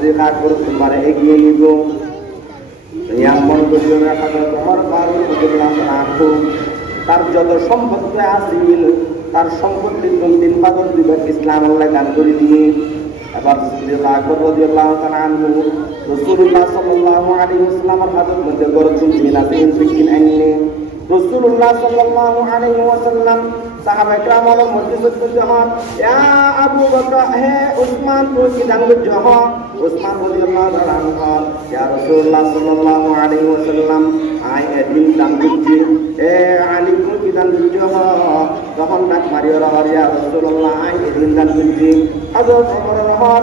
এবার সিদ্দিক আকবর তোমারে এগিয়ে নিব। তার যত সম্পত্তি আছিল, তার সম্পত্তির কোন দিন ভাগর দিবে ইসলাম আল্লাহ দান করে দিয়ে এবার সাল্লাল্লাহু আলাইহি ওয়াসাল্লামের হাতের মধ্যে গরজ আইনে রাসূলুল্লাহ সাল্লাল্লাহু আলাইহি ওয়াসাল্লাম সাহাবা হল মধ্যে সত্যি হন। ইয়া আবু বকর, হে উসমান কি দান করছ হন উসমান রাদিয়াল্লাহু তাআলা আনহু ইয়া রাসূলুল্লাহ সাল্লাল্লাহু আলাইহি ওয়াসাল্লাম আই এদিন দান করছি এ আলী কি দান করছ হন তখন ডাক মারিও রহর ইয়া রাসূলুল্লাহ আই এদিন দান করছি হযরত ওমর রহর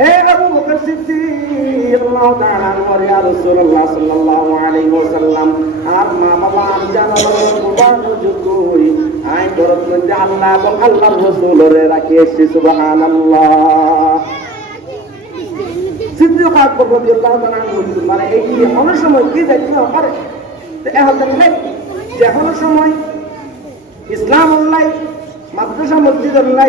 হে আবু বকর সিদ্দিক, আল্লাহ তাআলা ইয়া রাসূলুল্লাহ সাল্লাল্লাহু আলাইহি ওয়াসাল্লাম, আর মা বাবা, আমি জানালাম কুরবান যুকুই আই দরদ মধ্যে আল্লাহ এবং আল্লাহর রাসূলের রাখি এসেছি, সুবহানাল্লাহ। সিদ্দিক আকবর মানে এই অনেক কি যাইতে পারে এখন দেখেন যে সময় ইসলাম আল্লাহ মাদ্রাসা মসজিদ আল্লাহ